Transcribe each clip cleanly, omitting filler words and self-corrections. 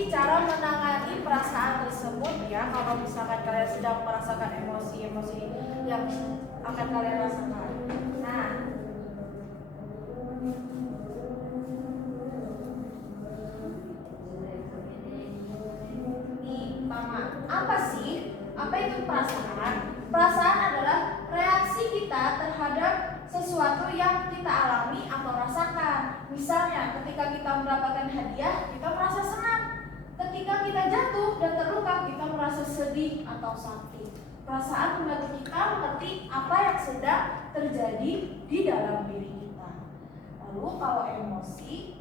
sih cara menangani perasaan tersebut ya kalau misalkan kalian sedang merasakan emosi-emosi yang akan kalian rasakan. Nah, nih, pertama, apa sih? Apa itu perasaan? Perasaan adalah reaksi kita terhadap sesuatu yang kita alami atau rasakan. Misalnya, ketika kita mendapatkan hadiah, kita merasa senang. Ketika kita jatuh dan terluka, kita merasa sedih atau sakit. Perasaan membantu kita mengerti apa yang sedang terjadi di dalam diri kita. Lalu kalau emosi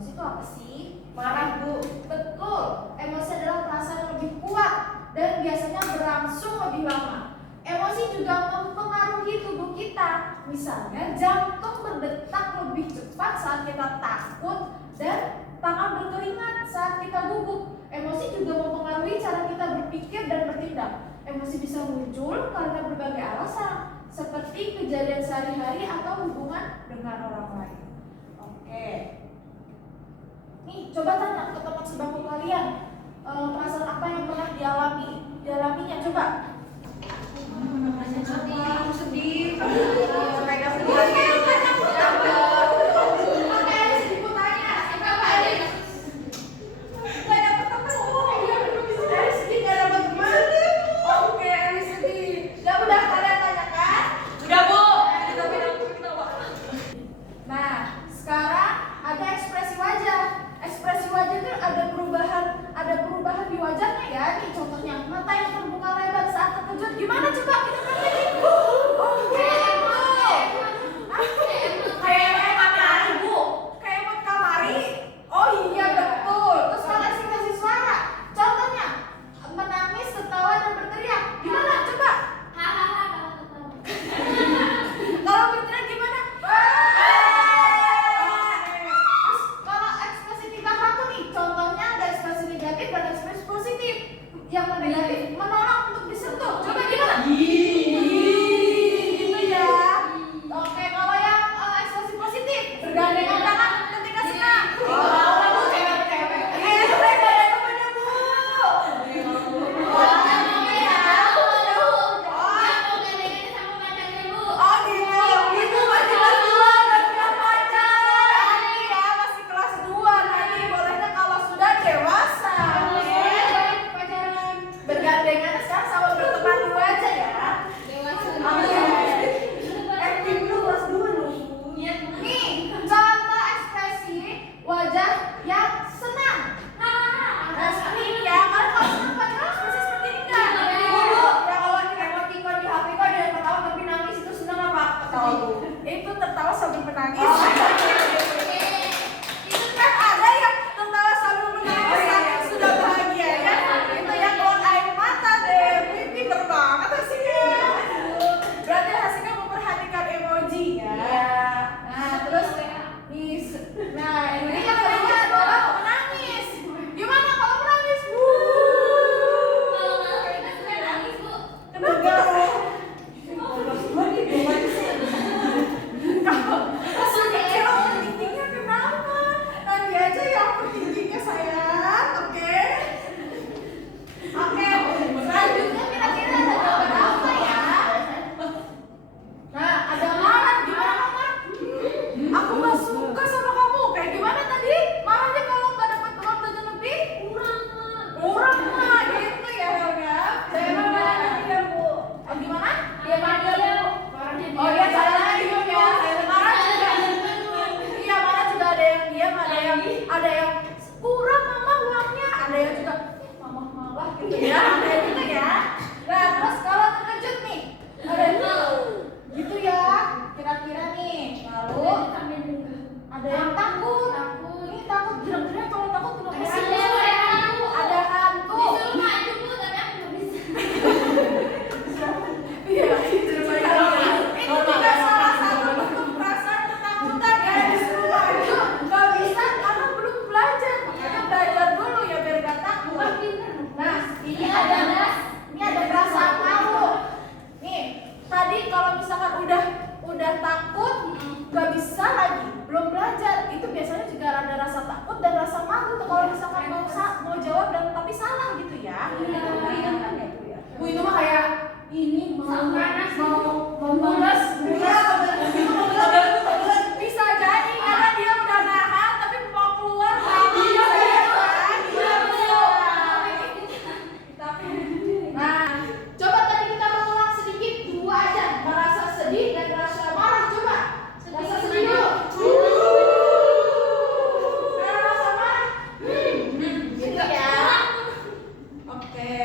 itu apa sih? Marah, Bu. Betul. Emosi adalah perasaan yang lebih kuat dan biasanya berlangsung lebih lama. Emosi juga mempengaruhi tubuh kita. Misalnya, jantung berdetak lebih cepat saat kita takut dan tangan berkeringat saat kita gugup. Emosi juga mempengaruhi cara kita berpikir dan bertindak. Emosi bisa muncul karena berbagai alasan, seperti kejadian sehari-hari atau hubungan dengan orang lain. Oke. Nih, coba tanya ke teman sebangku kalian, perasaan apa yang pernah dialaminya, coba. Aku sedih. Ada perubahan di wajahnya ya. Nih contohnya, mata yang terbuka lebar saat terkejut. Gimana coba kita praktekin? Kayak matahari, Bu. Kayak emot kamari. Oh iya betul. Terus kalau ekspresi suara, contohnya menangis, ketawa dan berteriak. Gimana coba? Kalau berteriak gimana? Terus kalau ekspresi tingkah laku nih, contohnya ada ekspresi negatif dan ekspresi positif. Yang negatif menolak untuk disentuh. Coba gimana? Gitu ya. Oke, kalau yang ekspresi positif, bergandengan tangan ketika senang. Bergandengan sekarang sama berteman dulu aja ya. Nih, contoh ekspresi wajah yang senang. Nah, seperti ini ya. Kalian kalau senang wajah ekspresi seperti ini enggak? Ya kalau di emoticon di HP kok ada yang tertawa tapi nangis, itu senang apa? Ketawa. Itu tertawa sambil menangis. Itu kan ada yang tertawa sambil menangis saking sudah bahagia ya. Itu yang keluar air mata deh. Pinter banget hasilnya. Berarti hasilnya memperhatikan emoji ya. Nah, terus ini yang kedua adalah menangis. Gimana kalau menangis, Bu? Kenapa? Kalau overthinkingnya kenapa? Nanti aja yang overthinkingnya sayang, oke? Oke, selanjutnya kira-kira ada jawaban apa ya? Nah, ada marah. Gimana marah? Aku gak suka sama kamu. Kayak gimana tadi? Marahnya kalau gak dapat uang jajan lebih? Kurang mah gitu ya, Helga. Saya marah dia, Bu. Oh, gimana? Dia marah dia, Bu. Oh iya, saya diam ya. Marah juga. Iya, marah juga ada yang diam, ada yang kurang mama uangnya, ada yang juga mama malah gitu ya. Ada yang gitu ya. Nah, terus kalau terkejut nih, ada yang gitu ya. Kira-kira nih. Lalu ada yang takut. Ini takut gerak-gerak, kalau takut kenapa sih? Ada hantu. Iya, itu juga salah satu bentuk perasaan ketakutan ya. Disuruh maju nggak bisa karena belum belajar. Makanya belajar dulu ya biar gak takut. Nah, ini ya. Iya, kan ya Bu ya. Bu itu mah kayak ini mau mules. Bisa jadi karena dia udah nahan tapi mau keluar lagi. Nah, coba tadi kita mengulang sedikit dua aja, merasa sedih dan rasa marah. Coba rasa sedih dulu. Rasa marah. Gitu ya. Oke.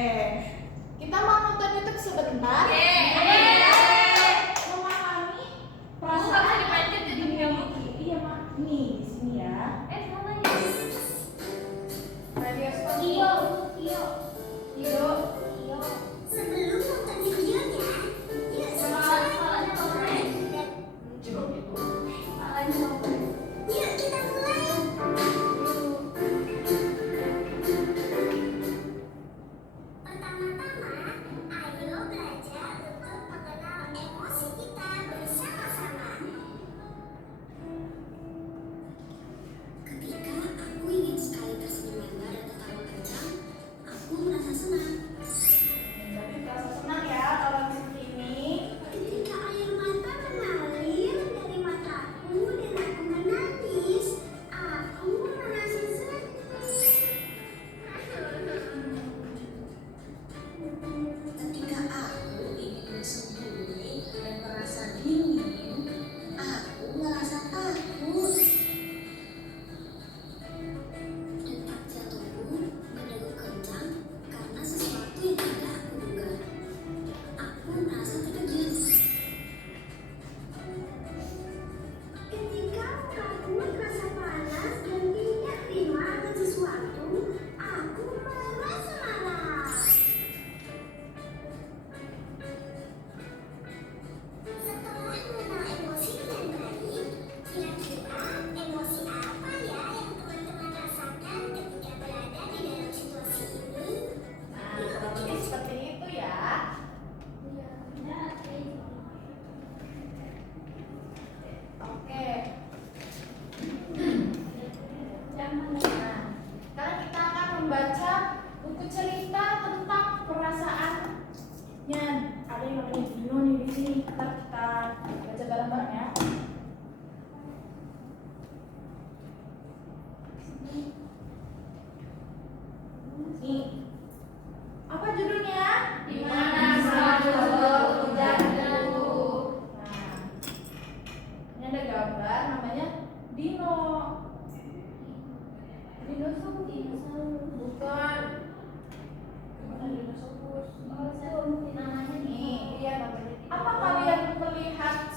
Kita mau nonton YouTube sebentar. Memahami perasaan yang dimiliki. Iya, Mak. Nih, di sini ya. Radio Iyo. Sebelum nonton videonya, yuk subscribe dan yuk kita mulai. Pertama-tama, ayo belajar untuk mengenal emosi kita bersama-sama. Ketika aku ingin sekali tersenyum lebar dan tertawa kencang, aku merasa senang. Berarti terasa senang ya kalau seperti ini. Ketika air mata mengalir dari mataku dan aku menangis, aku merasa sedih. Ketika aku ingin bersembunyi dan merasa dingin, aku merasa takut. Detak jantungku berdegup kencang karena sesuatu yang tidak aku duga. Aku merasa terkejut. Ketika mukaku terasa panas dan tidak terima akan sesuatu, aku merasa marah. Setelah mengenal emosi dengan baik, kira-kira emosi apa ya yang teman-teman rasakan ketika berada di dalam situasi ini? Nah, kurang lebih seperti itu ya. Oke. Nah, sekarang kita akan membaca buku cerita tentang perasaannya. Ada yang namanya Dino nih di sini. Ntar kita baca bareng-bareng ya. Nih, apa judulnya? Di mana selalu hujanku. Nah, ini ada gambar namanya Dino. Dinosaurus. Bukan. Bukan dinosaurus. Nih, iya namanya. Apa kalian melihat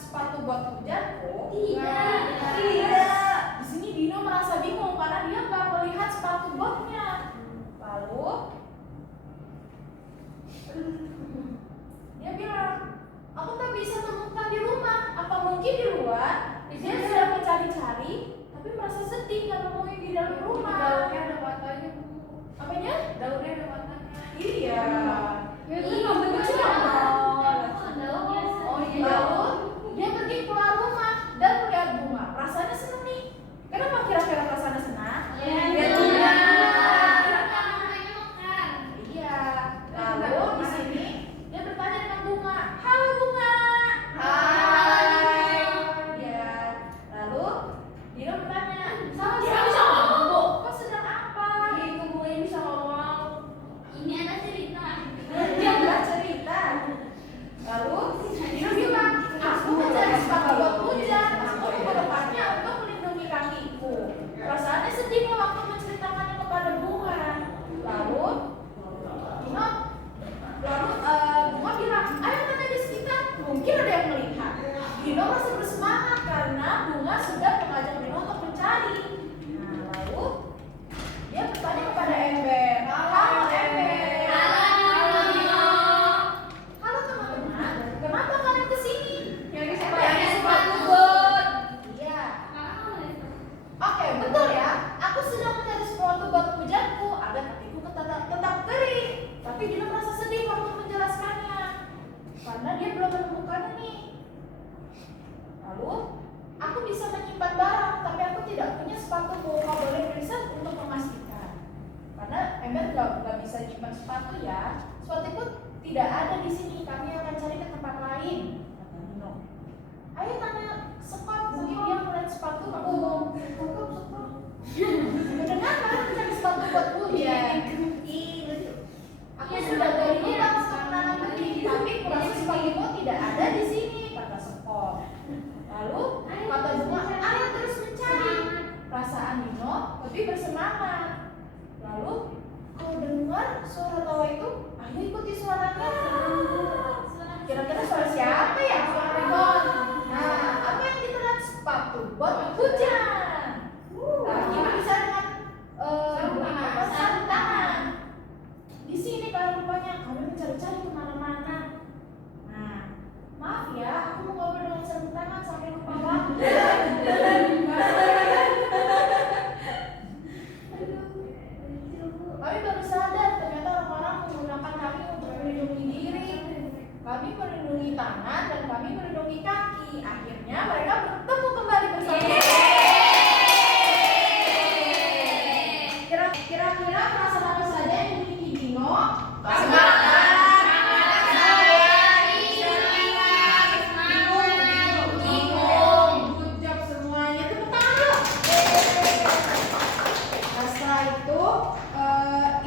ember nggak bisa cuma sepatu ya. Sepatu pun tidak ada di sini. Kami akan cari ke tempat lain. Kata Nino. Ayo tanya Sekop, mungkin dia melihat sepatu. Sekop. Mendengar kan cari sepatu buat ujian. Aku sudah dari bilang sekarang beli, tapi kurasa sepatumu tidak ada di sini, kata Sekop. Lalu kata Bunga, ayo terus mencari. Perasaan Nino lebih bersemangat. Lalu kau dengar suara tawa itu? Ayo ikuti suaranya. Kira-kira suara siapa ya? Suara Rebon. Nah, apa yang kita lihat? Sepatu buat hujan. Nah, kita bisa dengan sarung tangan. Di sini kalau rupanya kami mencari-cari kemana-mana. Nah, maaf ya, aku mau ngobrol dengan sarung tangan sampai lupa waktu. Kami baru sadar ternyata orang-orang menggunakan kami untuk melindungi diri. Kami melindungi tangan dan kami melindungi kaki. Akhirnya mereka bertemu kembali bersama. Kira-kira perasaan apa saja yang dimiliki Dino? Good job semuanya. Tepuk tangan dulu. Nah, setelah itu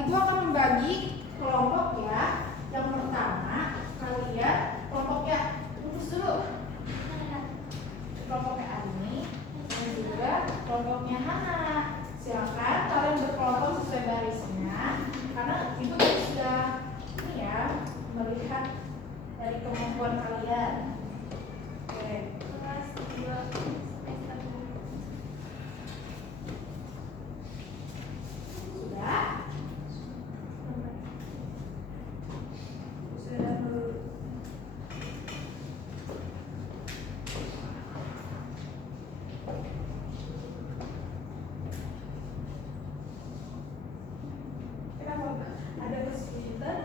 ibu akan membagi kelompok ya. Yang pertama kalian kelompoknya lurus dulu. Kelompoknya Ani dan juga kelompoknya Hana. Silakan kalian berkelompok sesuai barisnya. Karena ibu sudah ini ya melihat dari kemampuan kalian. Oke. Sudah? Sudah dulu. Kenapa ada kesulitan?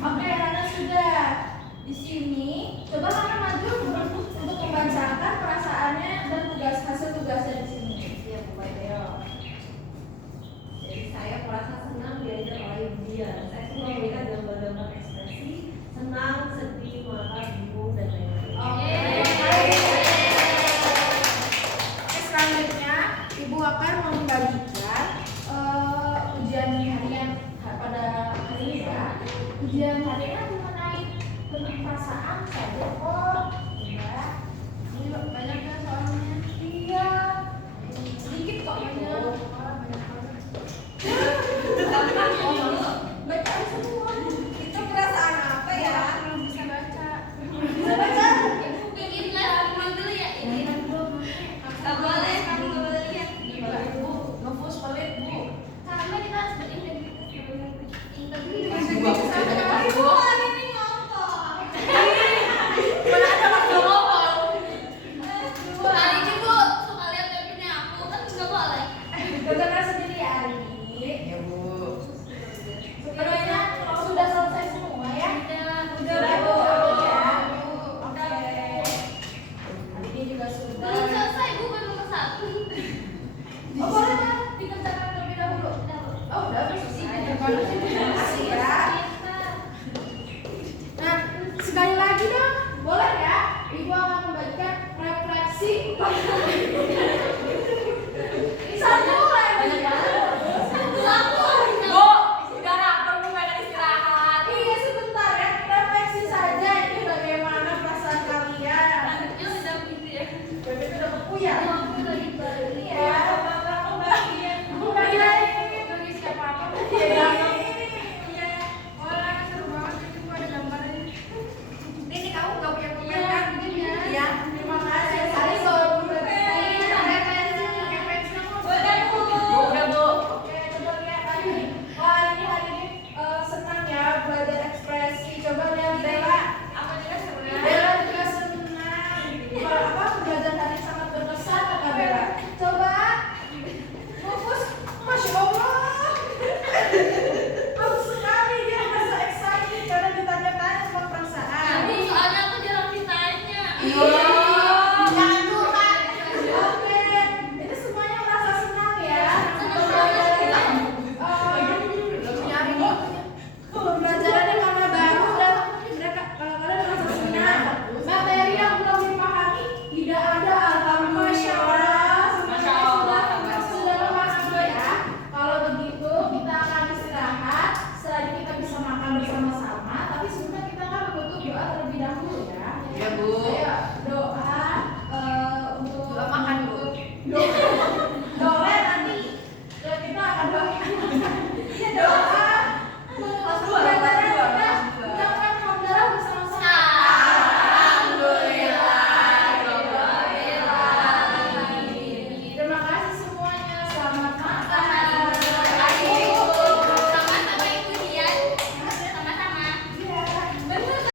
Oke, Hana sudah di sini. Coba Hana maju untuk membacakan perasaannya dan hasil tugasnya di sini. Iya, Bu Maiteo. Jadi saya merasa senang diajar oleh dia. Saya semua memberikan gambar-gambar ekspresi senang, sedih, marah, bingung, dan lain-lain. Oke. Selanjutnya Ibu akan membagikan ujian harian pada hari ini ya. Ujian harian mengenai tentang perasaan saja kok. Ya. Ini banyak kan soalnya. Iya. Sedikit kok banyak. Baca semua. Itu perasaan apa ya? Belum bisa baca. Bisa baca? Gak boleh, kamu gak boleh lihat. Bu, ngepush pelit Bu. Karena kita harus berintegritas. Ibu, hari ini ngomong. Mana ada waktu ngomong. Hari ini Bu, suka lihat webnya aku kan nggak boleh. Dengar sendiri ya Ari. Ya, Bu. Sebenarnya sudah selesai semua ya. Udah Bu. Bu. Ya. Oke. Hari ini juga sudah. Belum selesai Bu, baru nomor 1. Oh boleh kan dikerjakan terlebih dahulu. Oh udah selesai. Terima kasih ya. Nah sekali lagi dong, boleh ya? Ibu akan membagikan refleksi